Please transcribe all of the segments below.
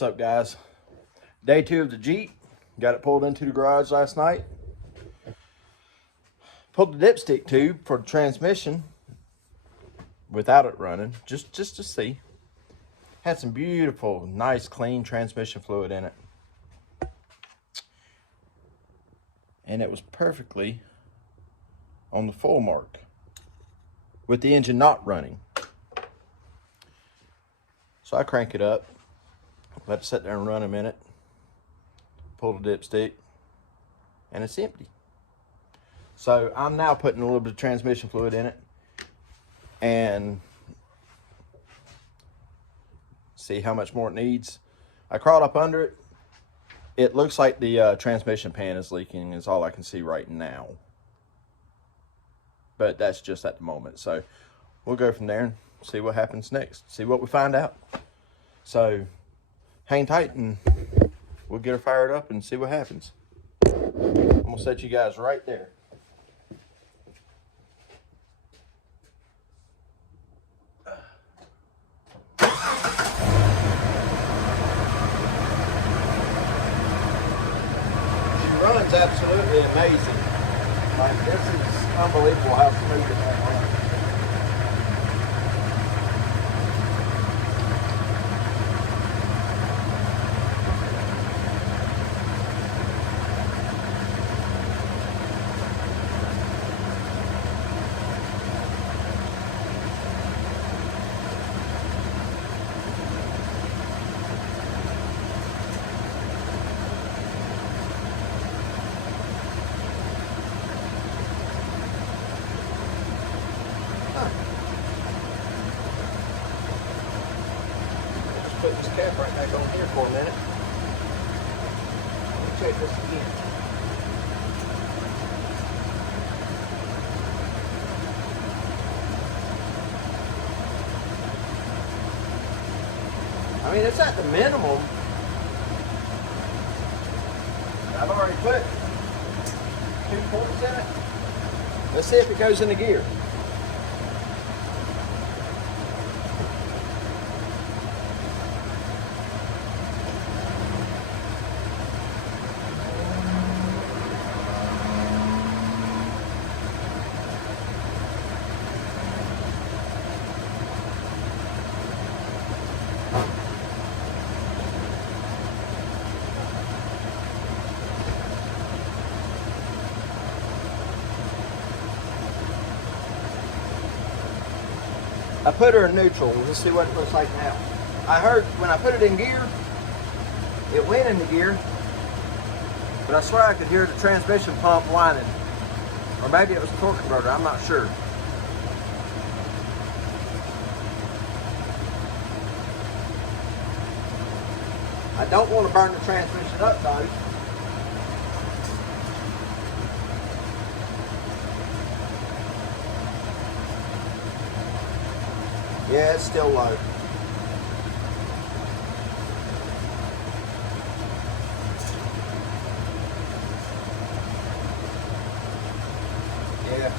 What's up, guys? Day 2 of the Jeep. Got it pulled into the garage last night. Pulled the dipstick tube for the transmission without it running, just to see. Had some beautiful, nice, clean transmission fluid in it. And it was perfectly on the full mark with the engine not running. So I crank it up, let it sit there and run a minute, pull the dipstick, and it's empty. So I'm now putting a little bit of transmission fluid in it and see how much more it needs. I crawled up under it. It looks like the transmission pan is leaking is all I can see right now. But that's just at the moment. So we'll go from there and see what happens next. See what we find out. So hang tight and we'll get her fired up and see what happens. I'm gonna set you guys right there. Runs absolutely amazing. Like, this is unbelievable how smooth it runs. Put this cap right back on here for a minute. Let me check this again. I mean, it's at the minimum. I've already put 2 points in it. Let's see if it goes into gear. I put her in neutral. Let's see what it looks like now. I heard when I put it in gear, it went into gear, but I swear I could hear the transmission pump whining. Or maybe it was the torque converter, I'm not sure. I don't want to burn the transmission up though. Yeah, it's still low. Yeah.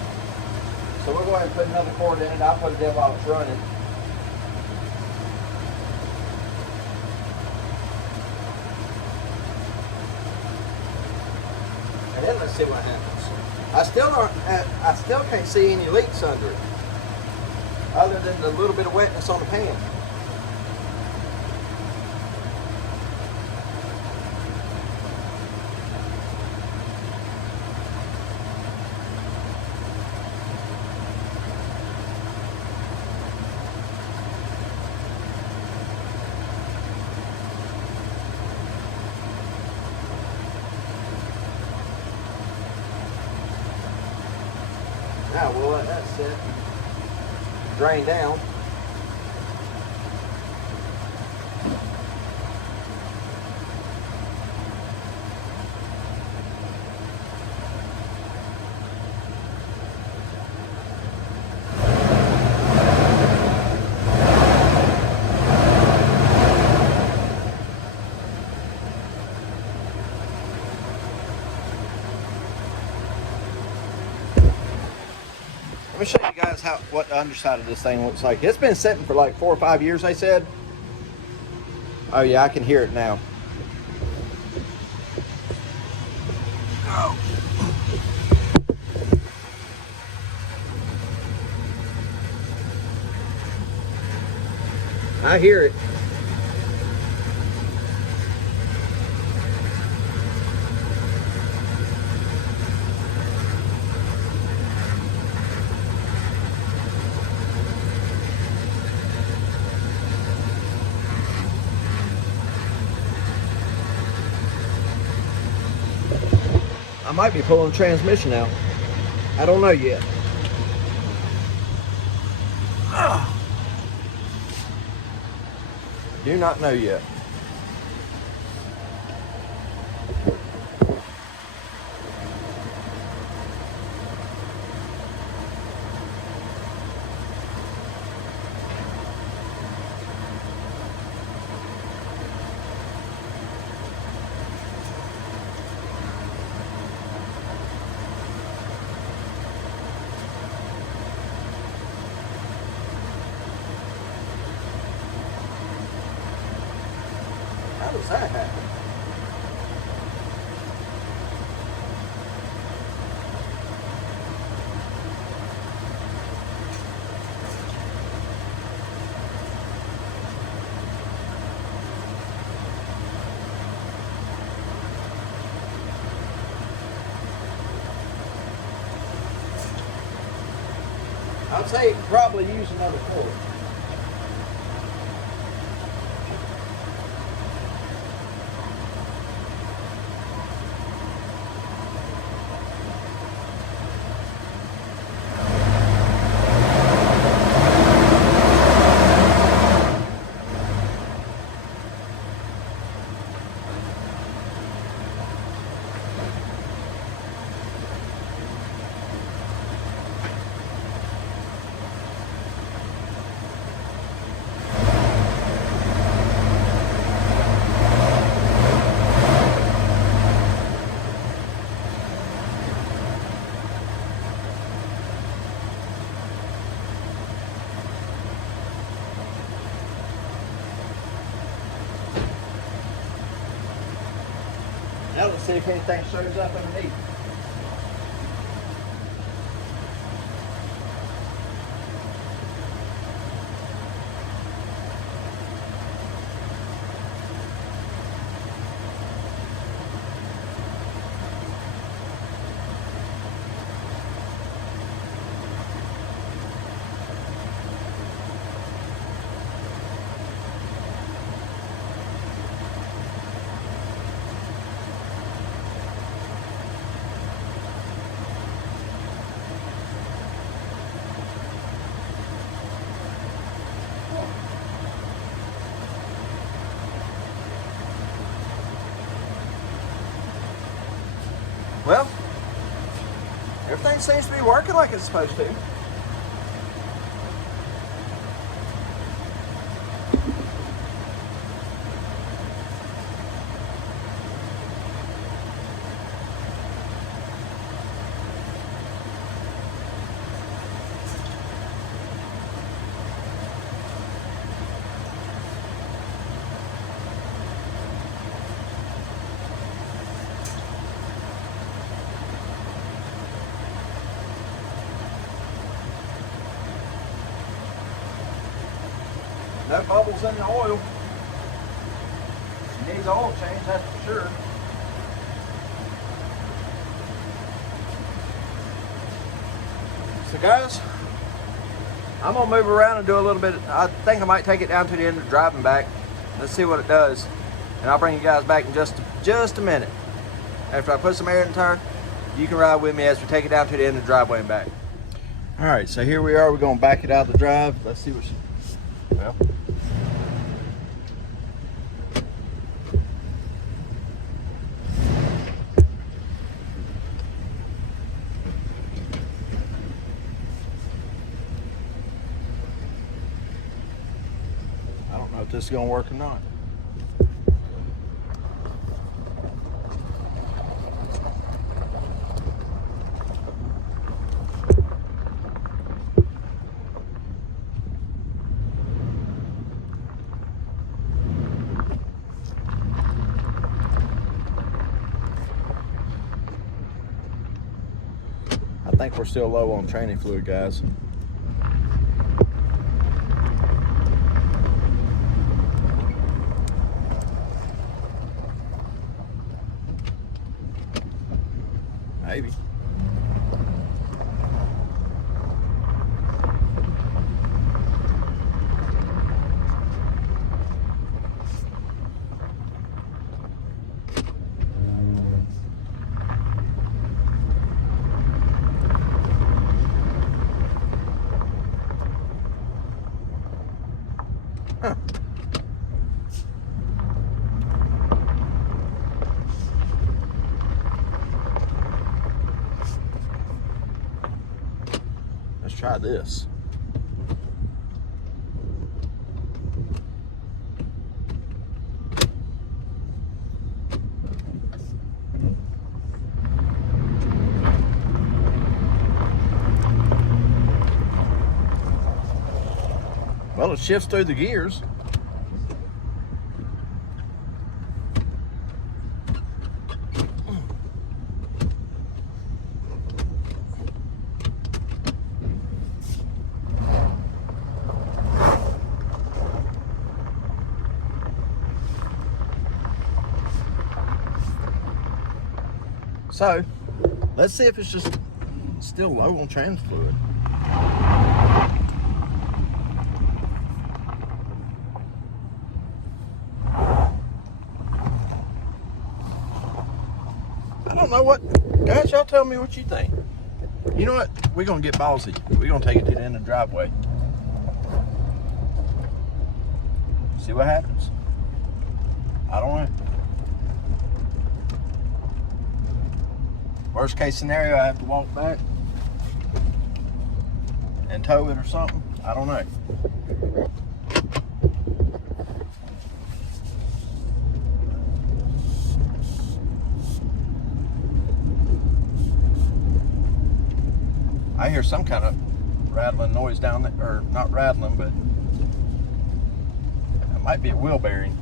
So we'll go ahead and put another cord in it. I'll put it in while it's running. And then let's see what happens. I still can't see any leaks under it, other than the little bit of wetness on the pan. Now we'll let that sit, drain down. me show you guys what the underside of this thing looks like. It's been sitting for like 4 or 5 years, they said. Oh yeah, I can hear it now. I hear it. I might be pulling the transmission out. I don't know yet. Do not know yet. How does that happen? I'd say you could probably use another cord. Now let's see if anything shows up underneath. Well, everything seems to be working like it's supposed to. No bubbles in the oil. It needs oil change, that's for sure. So guys, I'm gonna move around and do a little bit. I think I might take it down to the end of the driving back. Let's see what it does. And I'll bring you guys back in just a minute. After I put some air in the tire, you can ride with me as we take it down to the end of the driveway and back. All right, so here we are. We're gonna back it out of the drive. Let's see what she, well. I don't know if this is gonna work or not. think we're still low on training fluid, guys. Maybe. Huh. Let's try this. Well, it shifts through the gears. So, let's see if it's just still low on trans fluid. I don't know what, guys, y'all tell me what you think. You know what? We're gonna get ballsy. We're gonna take it to the end of the driveway. See what happens. I don't know. Worst case scenario, I have to walk back and tow it or something. I don't know. I hear some kind of rattling noise down there, or not rattling, but it might be a wheel bearing.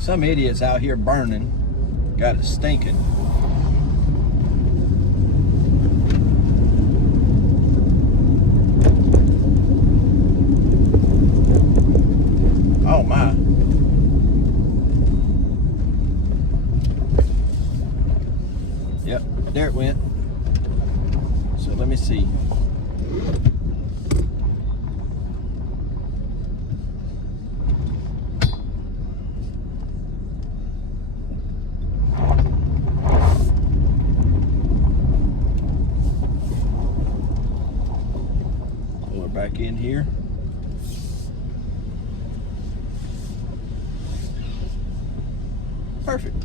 Some idiots out here burning, got it stinking. Oh my. Yep, there it went. So let me see. Pull it back in here. Perfect.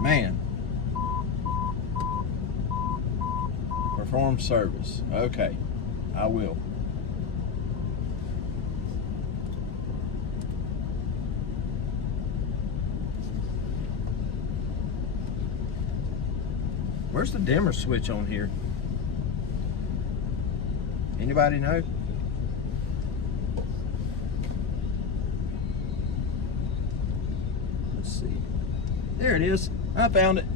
Man. Perform service. Okay, I will. Where's the dimmer switch on here? Anybody know? Let's see. There it is. I found it.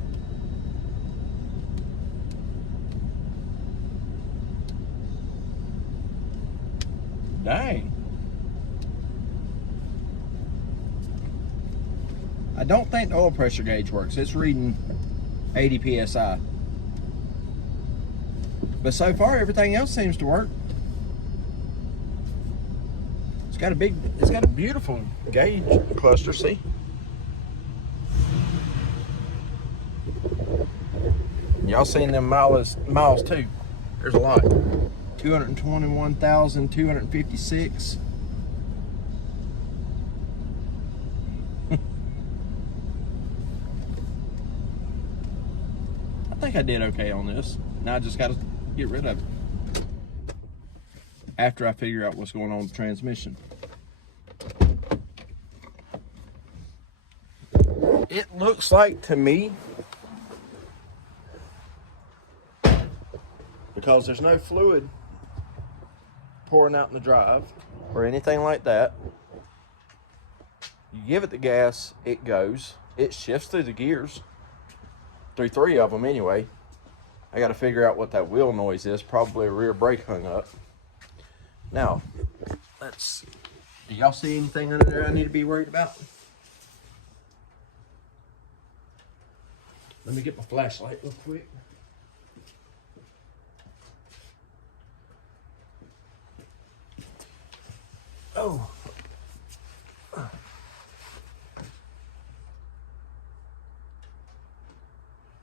Dang. I don't think the oil pressure gauge works. It's reading 80 psi. But so far everything else seems to work. It's got a beautiful gauge cluster, see? Y'all seen them miles too. There's a lot. 221,256. think I did okay on this. Now I just got to get rid of it after I figure out what's going on with the transmission. It looks like to me, because there's no fluid pouring out in the drive or anything like that, you give it the gas, it goes, it shifts through the gears, through 3 of them anyway. I got to figure out what that wheel noise is. Probably a rear brake hung up. Now, do y'all see anything under there I need to be worried about? Let me get my flashlight real quick. Oh.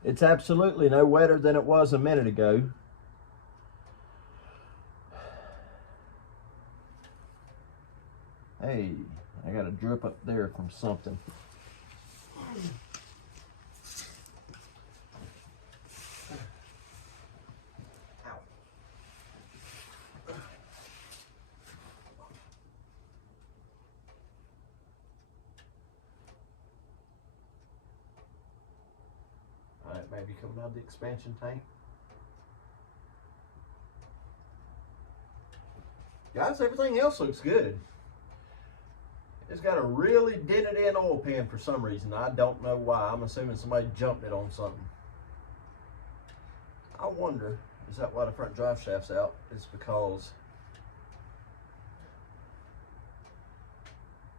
It's absolutely no wetter than it was a minute ago. Hey, I got a drip up there from something. Maybe coming out of the expansion tank. Guys, everything else looks good. It's got a really dented in oil pan for some reason. I don't know why. I'm assuming somebody jumped it on something. I wonder, is that why the front drive shaft's out? It's because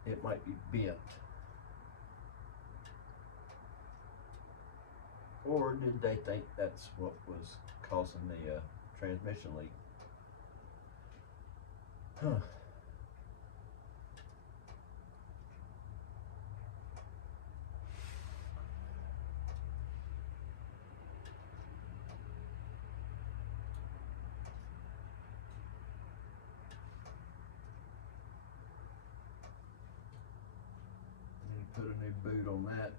it might be bent. Or did they think that's what was causing the transmission leak? Huh. Put a new boot on that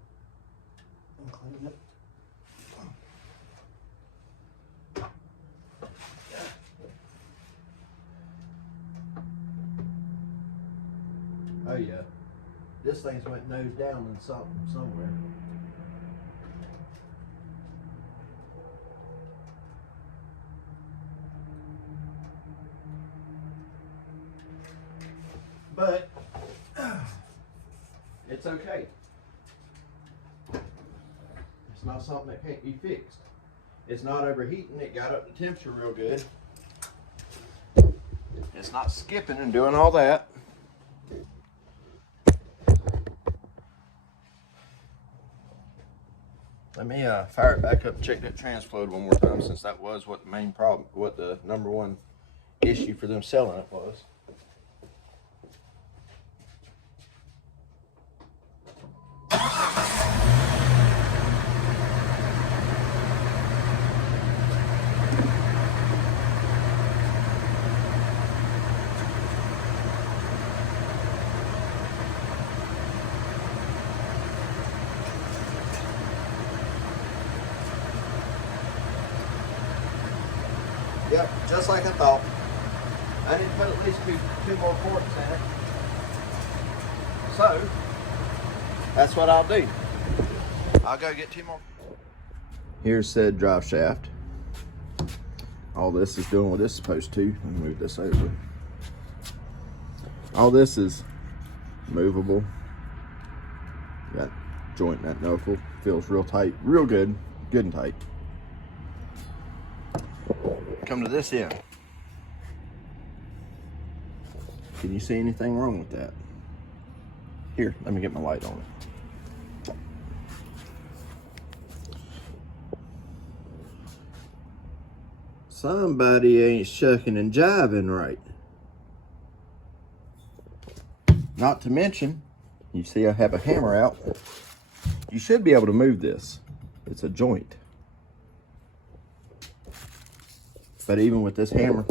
and clean it. Oh yeah, this thing's went nose down in something somewhere. But it's okay. It's not something that can't be fixed. It's not overheating. It got up to temperature real good. It's not skipping and doing all that. Let me fire it back up and check that trans fluid one more time, since that was what the main problem, what the number one issue for them selling it was. Yep, just like I thought. I need to put at least two more quarts in it. So, that's what I'll do. I'll go get 2 more. Here's said drive shaft. All this is doing what it's supposed to. Let me move this over. All this is movable. That joint, that knuckle feels real tight, real good, good and tight. Come to this end. Can you see anything wrong with that? Here, let me get my light on it. Somebody ain't shucking and jiving right. Not to mention, you see I have a hammer out. You should be able to move this. It's a joint. But even with this hammer,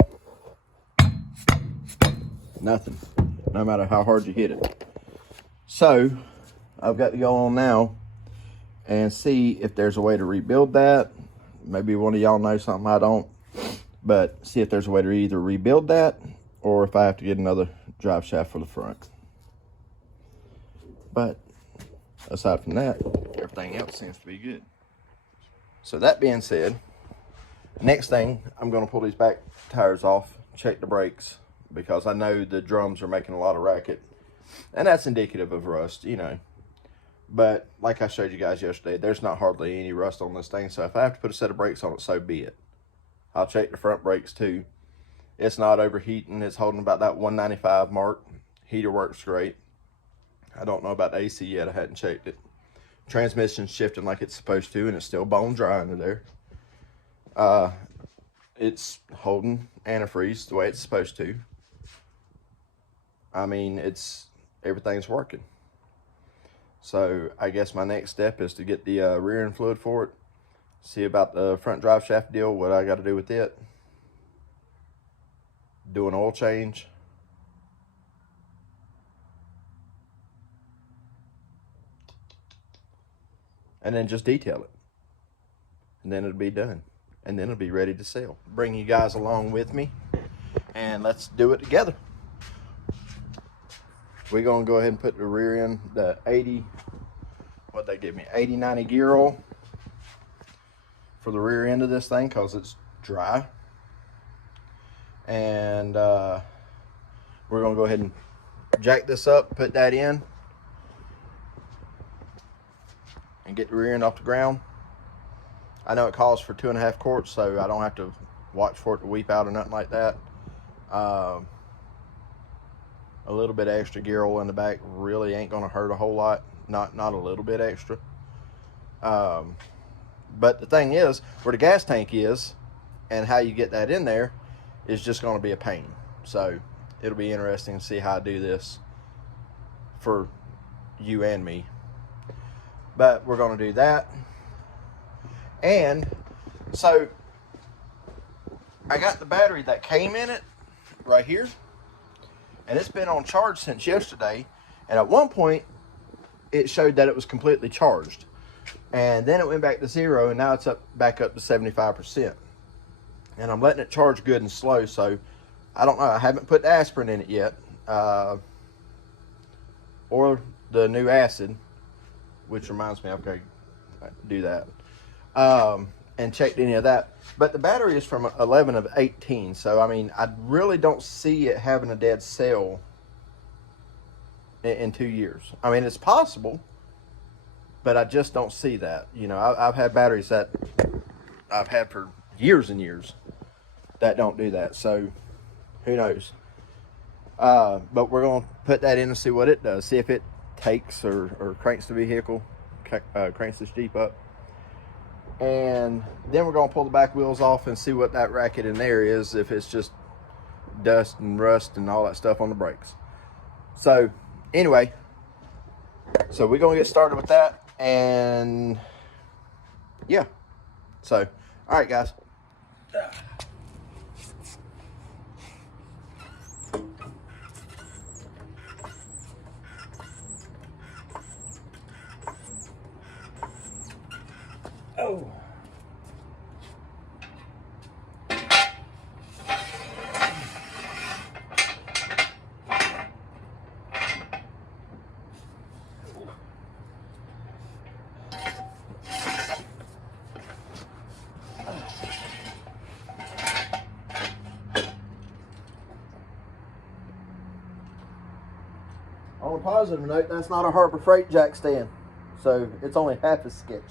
nothing, no matter how hard you hit it. So I've got to go on now and see if there's a way to rebuild that, Maybe one of y'all know something I don't. But see if there's a way to either rebuild that or if I have to get another drive shaft for the front. But aside from that, everything else seems to be good. So that being said, next thing, I'm going to pull these back tires off, check the brakes, because I know the drums are making a lot of racket. And that's indicative of rust, you know. But like I showed you guys yesterday, there's not hardly any rust on this thing. So if I have to put a set of brakes on it, so be it. I'll check the front brakes too. It's not overheating. It's holding about that 195 mark. Heater works great. I don't know about the AC yet. I hadn't checked it. Transmission's shifting like it's supposed to, and it's still bone dry under there. It's holding antifreeze the way it's supposed to. I mean, everything's working. So I guess my next step is to get the rear end fluid for it. See about the front drive shaft deal, what I got to do with it. Do an oil change. And then just detail it. And then it'll be done. And then it'll be ready to sell. Bring you guys along with me. And let's do it together. We're going to go ahead and put the rear end, the 80, what they give me, 80/90 gear oil for the rear end of this thing because it's dry. And we're going to go ahead and jack this up, put that in, and get the rear end off the ground. I know it calls for 2.5 quarts, so I don't have to watch for it to weep out or nothing like that. A little bit of extra gear oil in the back really ain't gonna hurt a whole lot. Not a little bit extra. But the thing is, where the gas tank is and how you get that in there is just gonna be a pain. So it'll be interesting to see how I do this for you and me. But we're gonna do that. And so I got the battery that came in it right here. And it's been on charge since yesterday. And at one point, it showed that it was completely charged. And then it went back to 0, and now it's back up to 75%. And I'm letting it charge good and slow, so I don't know. I haven't put aspirin in it yet. Or the new acid, which reminds me, okay, do that. And checked any of that. But the battery is from 11 of 18. So, I mean, I really don't see it having a dead cell in 2 years. I mean, it's possible, but I just don't see that. You know, I've had batteries that I've had for years and years that don't do that. So, who knows? But we're going to put that in and see what it does. See if it takes or cranks the vehicle, cranks this Jeep up. And then we're going to pull the back wheels off and see what that racket in there is, if it's just dust and rust and all that stuff on the brakes. So anyway, so we're going to get started with that. And yeah, so all right, guys. Oh. On a positive note, that's not a Harbor Freight jack stand, so it's only half as sketchy.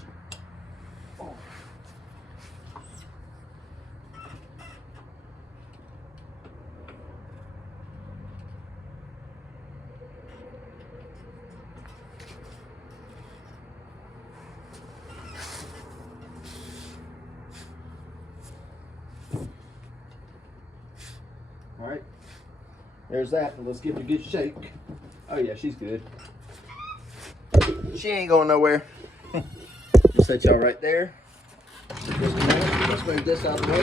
All right, there's that. Let's give it a good shake. Oh yeah, she's good. She ain't going nowhere. Just set y'all right there. Just a minute. Let's move this out of the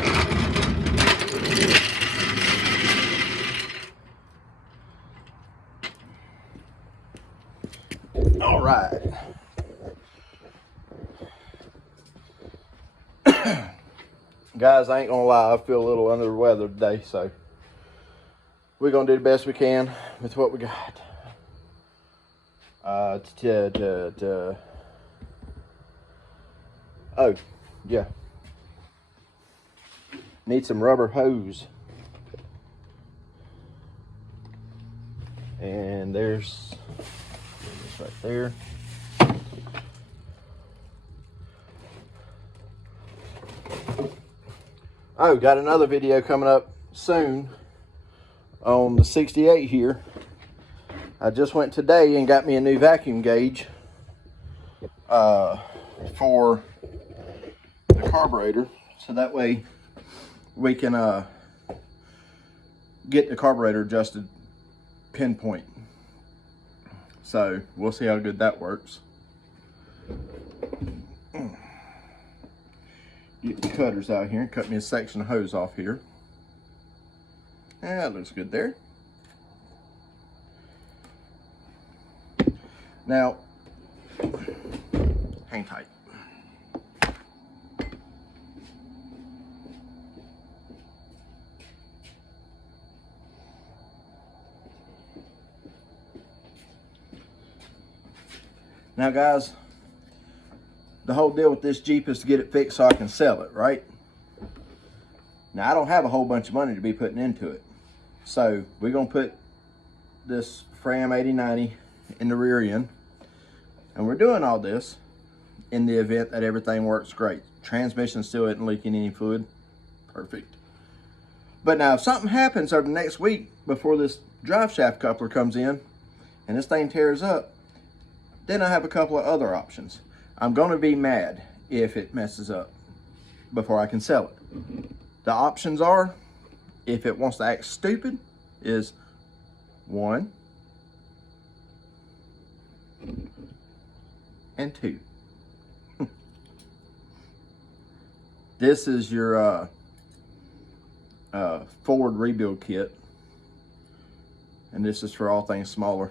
way. All right. Guys, I ain't gonna lie, I feel a little under the weather today, so we're gonna do the best we can with what we got. Oh, yeah. Need some rubber hose. And there's this right there. Oh, got another video coming up soon on the 68 here. I just went today and got me a new vacuum gauge for the carburetor, so that way we can get the carburetor adjusted pinpoint. So we'll see how good that works. Get the cutters out here and cut me a section of hose off here. Yeah, that looks good there. Now, hang tight. Now guys, the whole deal with this Jeep is to get it fixed so I can sell it, right? Now I don't have a whole bunch of money to be putting into it. So we're gonna put this Fram 8090 in the rear end. And we're doing all this in the event that everything works great. Transmission still isn't leaking any fluid. Perfect. But now if something happens over the next week before this drive shaft coupler comes in and this thing tears up, then I have a couple of other options. I'm gonna be mad if it messes up before I can sell it. The options are, if it wants to act stupid, is 1 and 2. This is your Ford rebuild kit, and this is for all things smaller.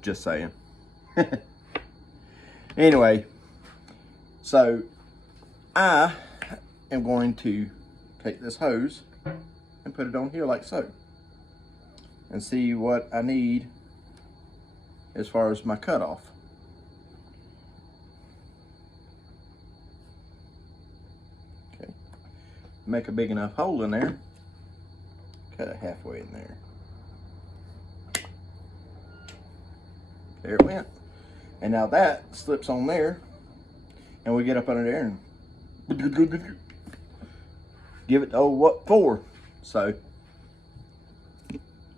Just saying. Anyway, so I am going to take this hose and put it on here like so, and see what I need as far as my cutoff. Okay, make a big enough hole in there, cut it halfway in there. There it went. And now that slips on there, and we get up under there and give it the old what for. So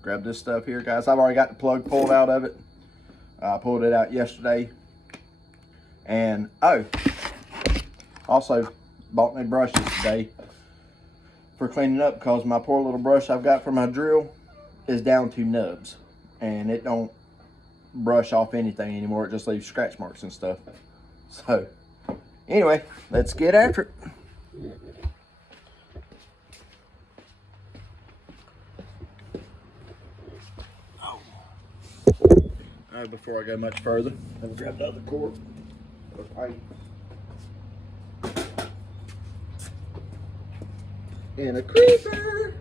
grab this stuff here, guys. I've already got the plug pulled out of it. I pulled it out yesterday. And oh, also bought me brushes today for cleaning up, because my poor little brush I've got for my drill is down to nubs, and it don't brush off anything anymore. It just leaves scratch marks and stuff. So anyway, let's get after it. Oh. All right, before I go much further, I'll grab the other cord. Okay. And a creeper.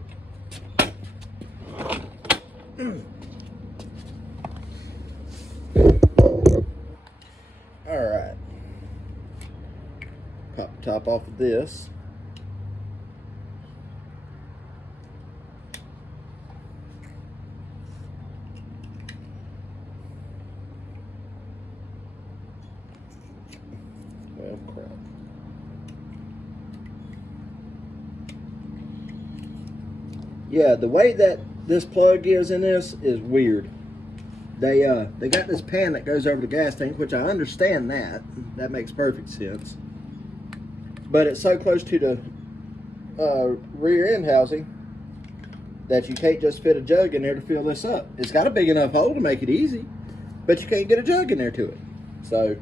All right, pop the top off of this. Well, crap. Yeah, the way that this plug is in this is weird. They got this pan that goes over the gas tank, which I understand that. That makes perfect sense. But it's so close to the rear end housing that you can't just fit a jug in there to fill this up. It's got a big enough hole to make it easy, but you can't get a jug in there to it. So,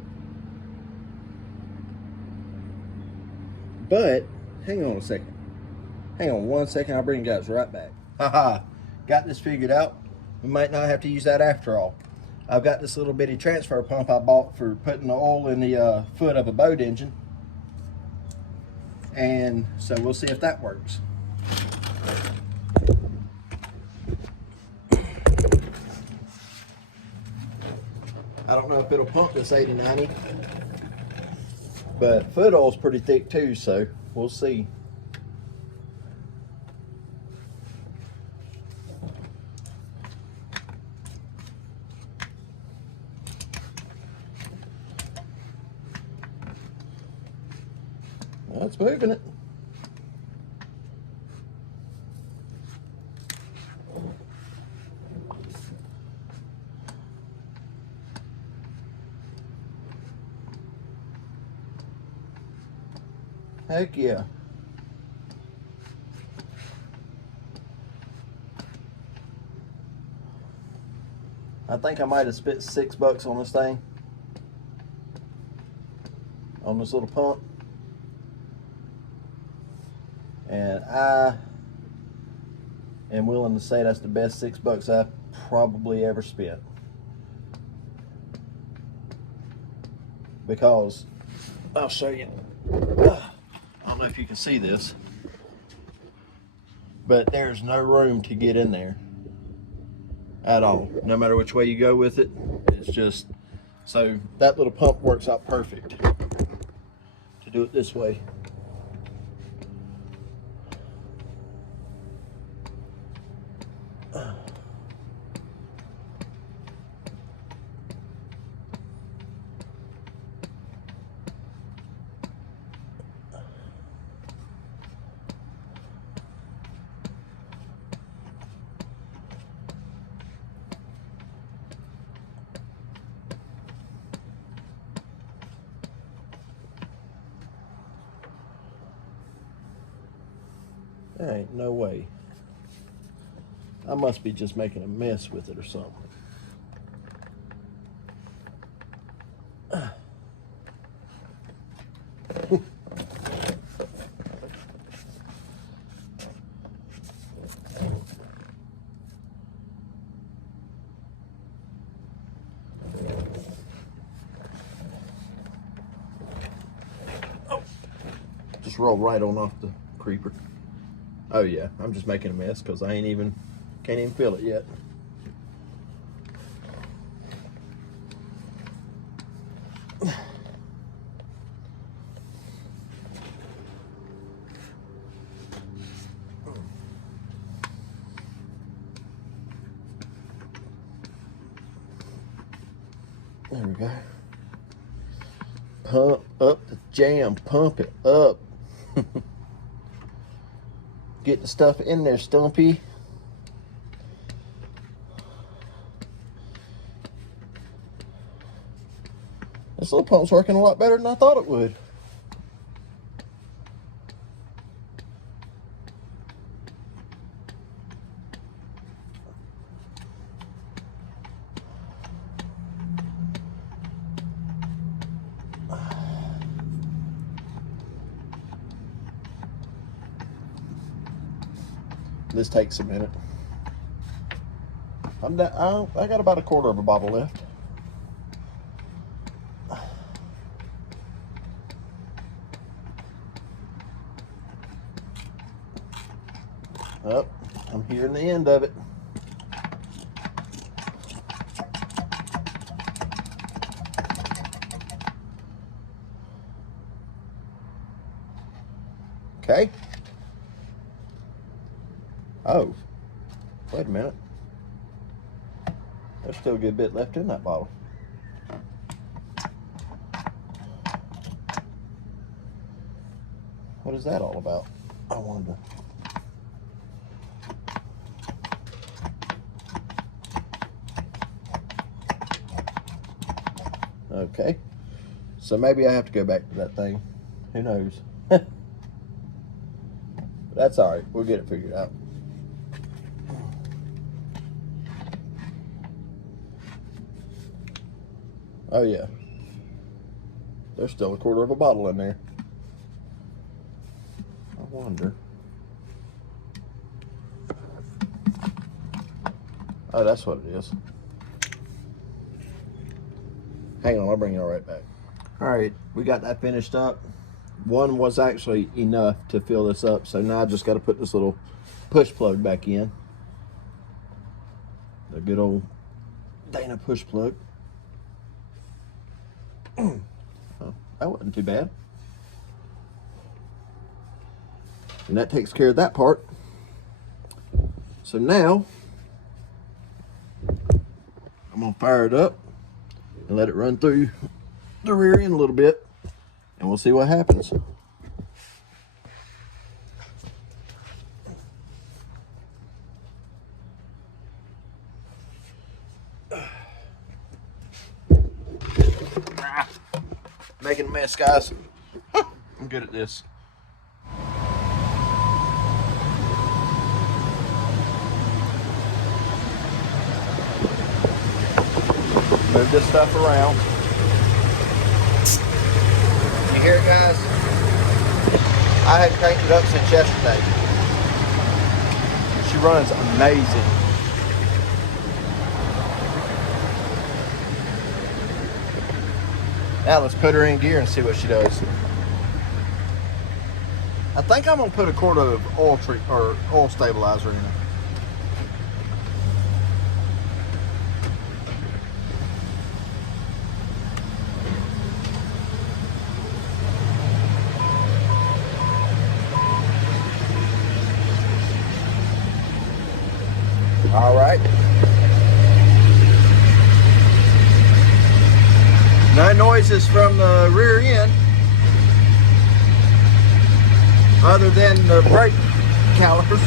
but hang on a second. Hang on 1 second, I'll bring you guys right back. Haha, got this figured out. We might not have to use that after all. I've got this little bitty transfer pump I bought for putting the oil in the foot of a boat engine. And so we'll see if that works. I don't know if it'll pump this 80/90, but foot oil's pretty thick too, so we'll see. Well, it's moving it. Heck yeah. I think I might have spent $6 on this thing. On this little pump. And I am willing to say that's the best $6 I've probably ever spent. Because, I'll show you. I don't know if you can see this, but there's no room to get in there at all. No matter which way you go with it, it's just, so that little pump works out perfect to do it this way. There ain't no way. I must be just making a mess with it or something. Oh, just roll right on off the creeper. Oh yeah, I'm just making a mess because I can't even feel it yet. There we go. Pump up the jam, pump it up. Get the stuff in there, Stumpy. This little pump's working a lot better than I thought it would. This takes a minute. I got about a quarter of a bottle left. Oh, I'm hearing the end of it. Okay. Oh, wait a minute. There's still a good bit left in that bottle. What is that all about? I wonder. Okay. So maybe I have to go back to that thing. Who knows? That's all right. We'll get it figured out. Oh yeah, there's still a quarter of a bottle in there. I wonder. Oh, that's what it is. Hang on, I'll bring y'all right back. All right, we got that finished up. one was actually enough to fill this up. So now I just got to put this little push plug back in. The good old Dana push plug. Oh, that wasn't too bad. And that takes care of that part. So now I'm gonna fire it up and let it run through the rear end a little bit, and we'll see what happens. Making a mess, guys. I'm good at this. Move this stuff around. You hear it, guys? I hadn't cranked it up since yesterday. She runs amazing. Now let's put her in gear and see what she does. I think I'm gonna put a quart of oil stabilizer in it. All right. No noises from the rear end other than the brake calipers.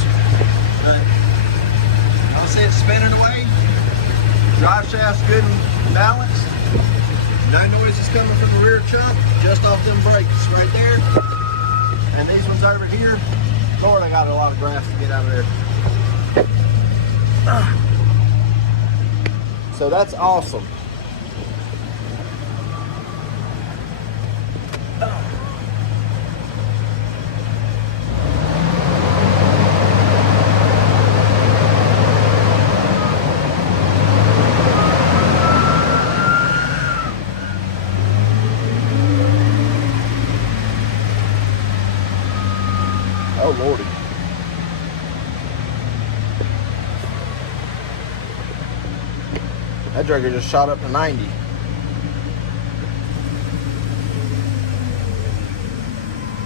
I see it spinning away. Drive shaft's good and balanced. No noises coming from the rear chuck, just off them brakes right there. And these ones over here, Lord, I got a lot of grass to get out of there. So that's awesome. Oh Lordy. That dragger just shot up to 90.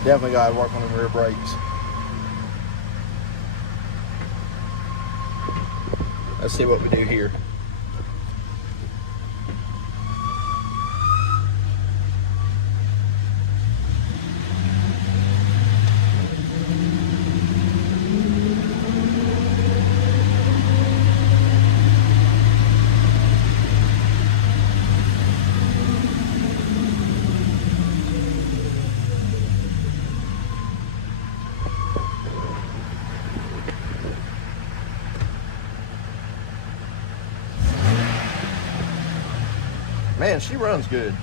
Definitely got to work on the rear brakes. Let's see what we do here. Man, she runs good.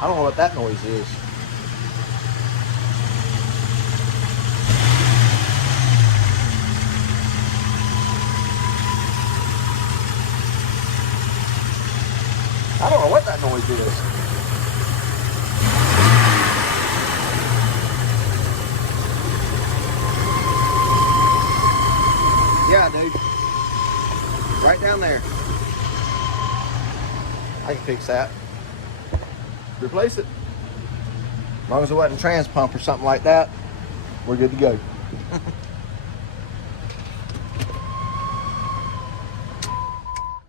I don't know what that noise is. I don't know what that noise is. Yeah, dude. Right down there. I can fix that. Replace it. As long as it wasn't trans pump or something like that, we're good to go.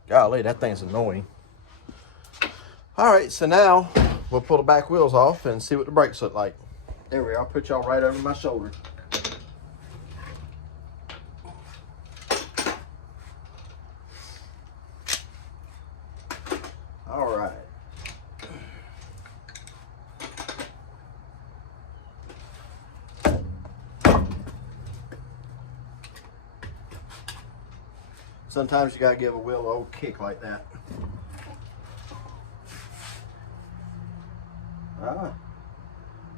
Golly, that thing's annoying. All right, so now we'll pull the back wheels off and see what the brakes look like. There we are. I'll put y'all right over my shoulder. All right. Sometimes you gotta give a wheel an old kick like that. Ah,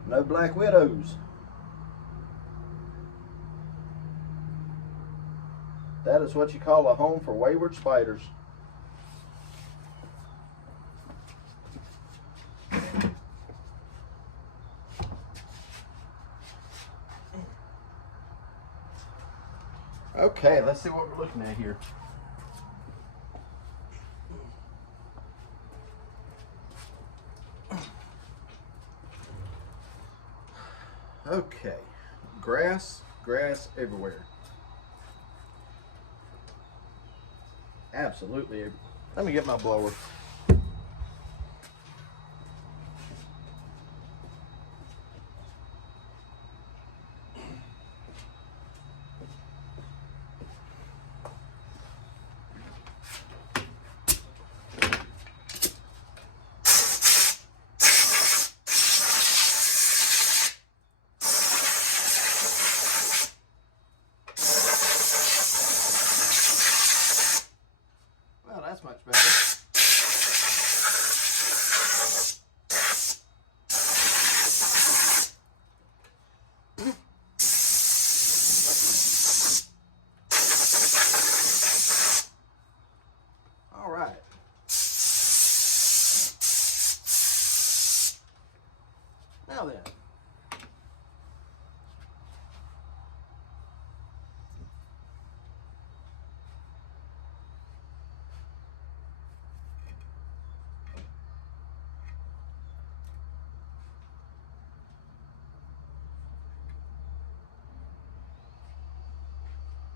no Black Widows. That is what you call a home for wayward spiders. Okay, let's see what we're looking at here. Okay, grass everywhere. Absolutely. Let me get my blower. Well, that's much better. All right. Now then.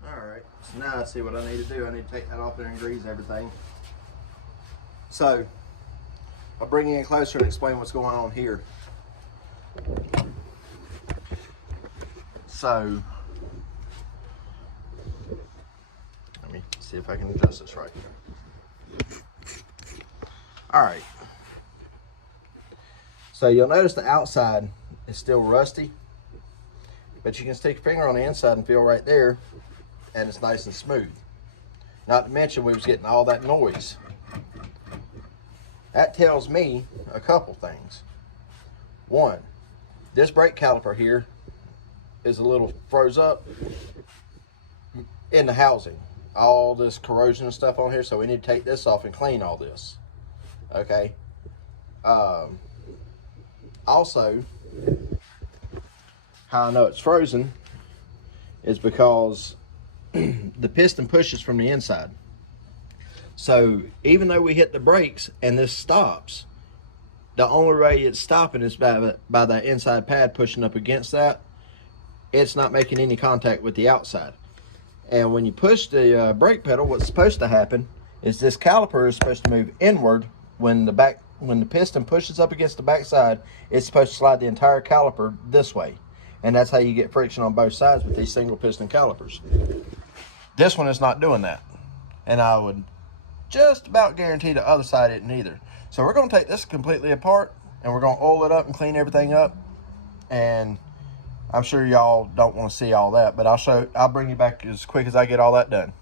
Alright, so now I see what I need to do. I need to take that off there and grease everything. So, I'll bring you in closer and explain what's going on here. So, let me see if I can adjust this right. Alright. So you'll notice the outside is still rusty, but you can stick your finger on the inside and feel right there, and it's nice and smooth. Not to mention we was getting all that noise. That tells me a couple things. One, this brake caliper here is a little froze up in the housing. All this corrosion and stuff on here, so we need to take this off and clean all this. Okay. Also, how I know it's frozen is because the piston pushes from the inside. So even though we hit the brakes and this stops, the only way it's stopping is by that inside pad pushing up against that. It's not making any contact with the outside. And when you push the brake pedal, what's supposed to happen is this caliper is supposed to move inward. When the piston pushes up against the backside, it's supposed to slide the entire caliper this way. And that's how you get friction on both sides with these single piston calipers. This one is not doing that. And I would just about guarantee the other side isn't either. So we're going to take this completely apart and we're going to oil it up and clean everything up. And I'm sure y'all don't want to see all that, but I'll bring you back as quick as I get all that done.